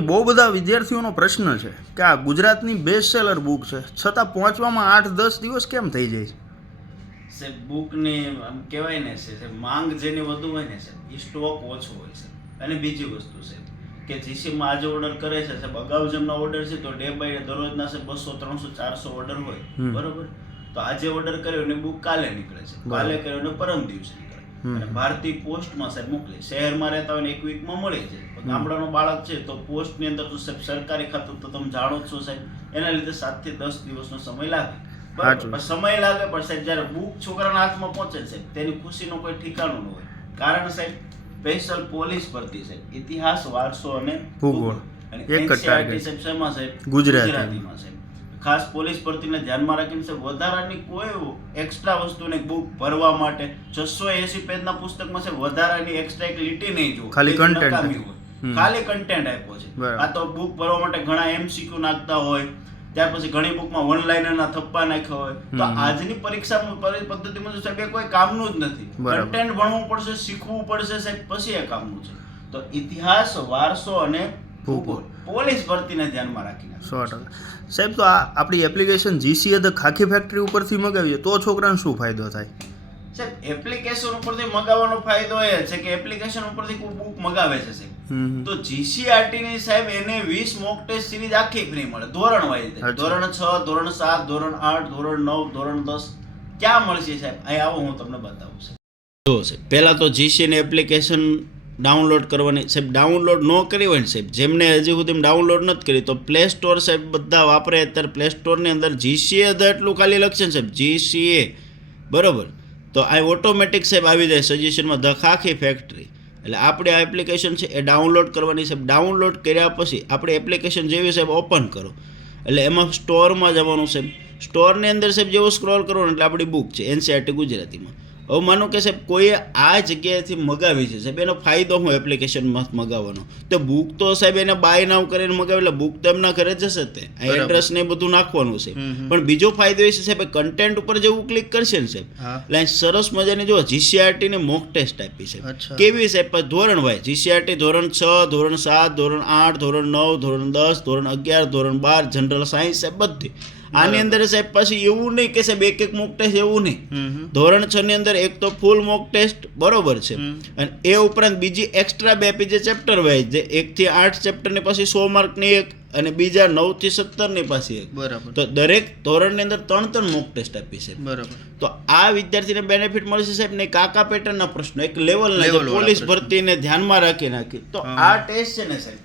બહુ બધા વિદ્યાર્થીઓનો પ્રશ્ન છે કે આ ગુજરાતની બેસ્ટ સેલર બુક છે. છતાં પહોંચવામાં આઠ દસ દિવસ કેમ થઈ જાય છે? સાહેબ બુકની આમ કહેવાય ને છે માંગ જેની વધુ હોય ને સાહેબ એ સ્ટોક ઓછો હોય છે. અને બીજી વસ્તુ છે કે જીસીમાં આજે ઓર્ડર કરે છે સાહેબ અગાઉ જેમના ઓર્ડર છે તો ડે બાય દરરોજના છે બસો ત્રણસો ચારસો ઓર્ડર હોય. બરોબર? તો આજે ઓર્ડર કર્યો ને બુક કાલે નીકળે છે. કાલે કર્યો ને પરમ દિવસે. અને ભારતી પોસ્ટમાં સાહેબ મોકલે. શહેરમાં રહેતા હોય ને એક વીકમાં મળે છે. ગામડાનો બાળક છે તો પોસ્ટની અંદર તો સાહેબ સરકારી ખાતું તો તમે જાણો જ છો સાહેબ. એના લીધે સાતથી દસ દિવસનો સમય લાગે. સમય લાગે પણ સાહેબ જ્યારે બુક છોકરાના હાથમાં પહોંચે છે સાહેબ તેની ખુશીનો કોઈ ઠેકાણું ન હોય. કારણ સાહેબ સ્પેશિયલ પોલીસ ભરતી સાહેબ. ઇતિહાસ વારસો અને ભૂગોળ. અને એક શેમાં સાહેબ? ગુજરાતીમાં સાહેબ. ખાસ પોલીસ ભરતીને ધ્યાનમાં રાખીને સાહેબ વધારાની કોઈ એક્સ્ટ્રા વસ્તુને બુક ભરવા માટે છસો એસી પેજના પુસ્તકમાં સાહેબ વધારાની એક્સ્ટ્રા એક લીટી નહીં જુઓ. ખાલી. હોય. ખાલી કન્ટેન્ટ આપ્યો છે. આ તો બુક ભરવા માટે ઘણા એમસીક્યુ નાખતા હોય ત્યાર પછી ઘણી બુકમાં વન લાઇનરના થપ્પા નાખ્યા હોય. તો આજની પરીક્ષામાં પદ્ધતિમાં પદ્ધતિ મુજબ સાહેબ કોઈ કામનું જ નથી. કન્ટેન્ટ ભણવું પડશે શીખવું પડશે સાહેબ પછી એ કામનું છે. તો ઇતિહાસ વારસો અને ભૂગોળ. પોલીસ ભરતીને ધ્યાનમાં રાખીને. સો ટકા. સાહેબ તો આ આપણી application GCA the Khakhi factory ઉપરથી મગાવીએ તો છોકરાને શું ફાયદો થાય? સાહેબ એપ્લિકેશન ઉપરથી મગાવવાનો ફાયદો એ છે કે એપ્લિકેશન ઉપરથી કોઈ બુક મગાવે છે સાહેબ. તો જીસીઆરટી ની સાહેબ એને 20 મોક ટેસ્ટ સિરીઝ આખી ફ્રી મળે. ધોરણ વાઇઝ ધોરણ 6 ધોરણ 7 ધોરણ 8 ધોરણ 9 ધોરણ 10 ક્યાં મળશે સાહેબ? અહીં આવો હું તમને બતાવું છું જો સાહેબ પહેલા તો જીસીની એપ્લિકેશન ડાઉનલોડ કરવાની. સાહેબ, ડાઉનલોડ ન કરી હોય ને સાહેબ, જેમને હજી સુધી ડાઉનલોડ નથી કરી, તો પ્લે સ્ટોર સાહેબ બધા વાપરે. અત્યારે પ્લે સ્ટોરની અંદર જીસીએ એટલું ખાલી લખશે ને સાહેબ જીસીએ બરાબર? તો આ ઓટોમેટિક સાહેબ આવી જાય સજેશનમાં ધ ખાખી ફેક્ટરી એટલે આપણે આ એપ્લિકેશન છે એ ડાઉનલોડ કરવાની સાહેબ. ડાઉનલોડ કર્યા પછી આપણે એપ્લિકેશન જેવી સાહેબ ઓપન કરો. એટલે એમાં સ્ટોરમાં જવાનું સાહેબ. સ્ટોરની અંદર સાહેબ જેવો સ્ક્રોલ કરો ને એટલે આપણી બુક છે એનસીઆરટી ગુજરાતીમાં. હવે માનો કે સાહેબ કોઈએ આ જગ્યાએથી મગાવી છે. સાહેબ એનો ફાયદો હું એપ્લિકેશનમાં મગાવવાનો. તો બુક તો સાહેબ એને બાય નાવ કરીને મગાવે એટલે બુક તો એમના ઘરે જશે તે. આ એડ્રેસ ને બધું નાખવાનું છે. પણ બીજો ફાયદો એ છે સાહેબ કન્ટેન્ટ ઉપર જેવું ક્લિક કરશે ને સાહેબ. એટલે સરસ મજાની જો જીસીઆરટી ને મોક ટેસ્ટ આપી છે. કેવી સાહેબ? ધોરણ વાય જીસીઆરટી ધોરણ છ ધોરણ સાત ધોરણ આઠ ધોરણ નવ ધોરણ દસ ધોરણ અગિયાર ધોરણ બાર જનરલ સાયન્સ સાહેબ બધી. આની અંદર સાહેબ પાછી એવું નહીં કે સાહેબ એક એક મોક ટેસ્ટ એવું નહીં. ધોરણ છ ની અંદર એક તો ફૂલ મોક ટેસ્ટ બરોબર છે. અને એ ઉપરાંત બીજી એક્સ્ટ્રા બે આપી જે ચેપ્ટર વાઇઝ જે એક થી આઠ ચેપ્ટરની પાછી સો માર્કની એક અને બીજા નવથી સત્તરની પાછી એક. બરાબર. તો દરેક ધોરણની અંદર ત્રણ ત્રણ મોક ટેસ્ટ આપી છે. બરાબર. તો આ વિદ્યાર્થીને બેનિફિટ મળશે સાહેબ ને કાકા પેટર્નના પ્રશ્નો એક લેવલ Level પોલીસ. ભરતીને ધ્યાનમાં રાખી નાખી. તો આ ટેસ્ટ છે ને સાહેબ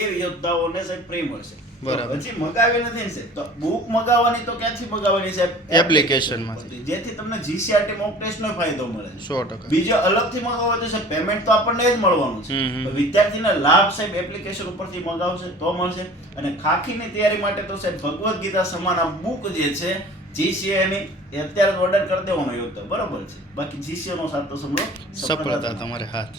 એ યોદ્ધાઓને સાહેબ ફ્રી મળશે. બરાબર. હજી મગાવી નથી ને તો બુક મગાવવાની તો ક્યાંથી મગાવવાની સાહેબ? એપ્લિકેશનમાંથી. જેથી તમને જીસીઆરટી મોક ટેસ્ટનો ફાયદો મળે. છે સો ટકા. બીજો અલગથી મગાવવો તો સાહેબ પેમેન્ટ તો આપણને જ મળવાનું છે. તો વિદ્યાર્થીને લાભ સાહેબ એપ્લિકેશન ઉપરથી મગાવશે તો મળશે. અને ખાખીની તૈયારી માટે તો સાહેબ ભગવદ્ ગીતા સમાન આ બુક જે છે જીસીએ ની એ અત્યારે ઓર્ડર કરી દેવાનો યોગ્ય બરોબર છે. બાકી જીસીએ નો સાથ તો સમજો સફળતા તમારે હાથ.